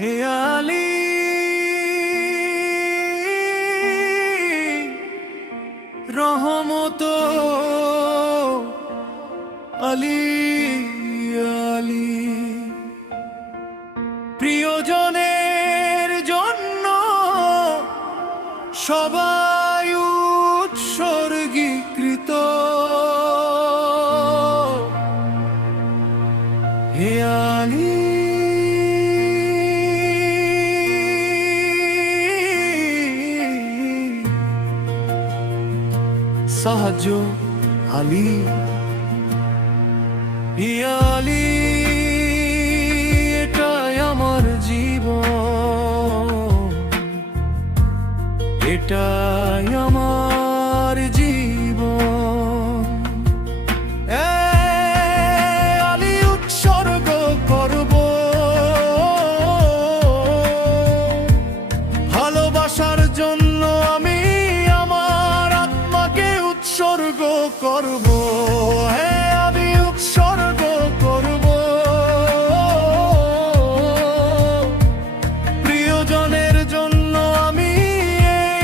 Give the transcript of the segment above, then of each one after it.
হে আলী রহমত আলী আলী প্রিয়জনের জন্য সবাই উৎসর্গীকৃত। হে আলী সাহায্য আলী আলী এটাই আমার জীবন, এটাই আমার জীবন। আলী উৎসর্গ করব ভালোবাসার জন্য, আমি আমার আত্মাকে উৎসর্গ করব। আমি উৎসর্গ করব প্রিয়জনের জন্য, আমি এই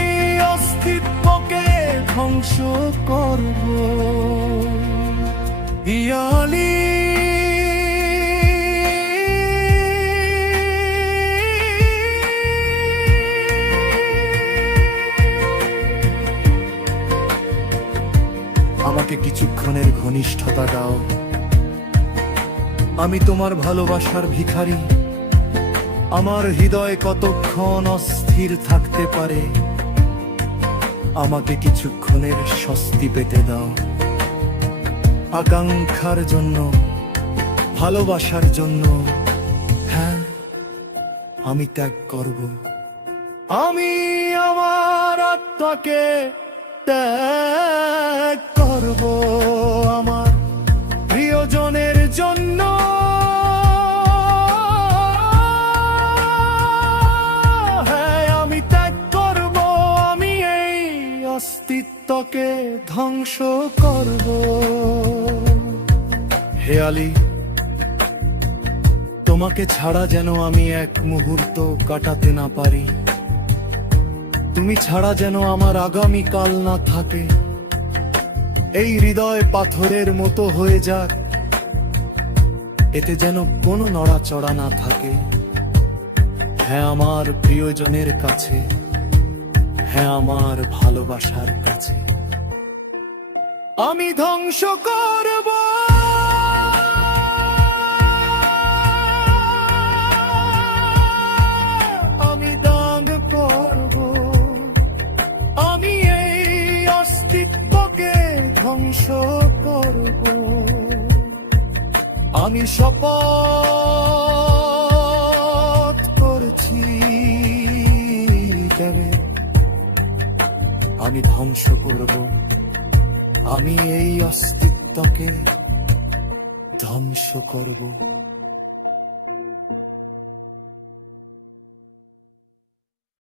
অস্তিত্বকে ধ্বংস করব। আলী আমাকে কিছুক্ষণের ঘনিষ্ঠতা দাও, আমি তোমার ভালোবাসার ভিখারি। আমার হৃদয় কতক্ষণ অস্থির থাকতে পারে, আমাকে কিছুক্ষণের স্বস্তি পেতে দাও। আকাঙ্ক্ষার জন্য, ভালোবাসার জন্য, হ্যাঁ আমি ত্যাগ করব। আমি আমার আত্মাকে ত্যাগ করব আমার প্রিয়জনের জন্য। হ্যাঁ আমি ত্যাগ করব, আমি এই অস্তিত্বকে ধ্বংস করব। হে আলী তোমাকে ছাড়া যেন আমি এক মুহূর্ত কাটাতে না পারি, তুমি ছাড়া যেন আমার আগামীকাল না থাকে। এই হৃদয় পাথরের মতো হয়ে যাক, এতে যেন কোনো নড়াচড়া না থাকে। হ্যাঁ আমার প্রিয়জনের কাছে, হ্যাঁ আমার ভালোবাসার কাছে আমি ধ্বংস করব। আমি দান করব, আমি এই অস্তিত্বকে ধ্বংস করব। আমি শপথ করছি, আমি ধ্বংস করব, আমি এই অস্তিত্বকে ধ্বংস করব।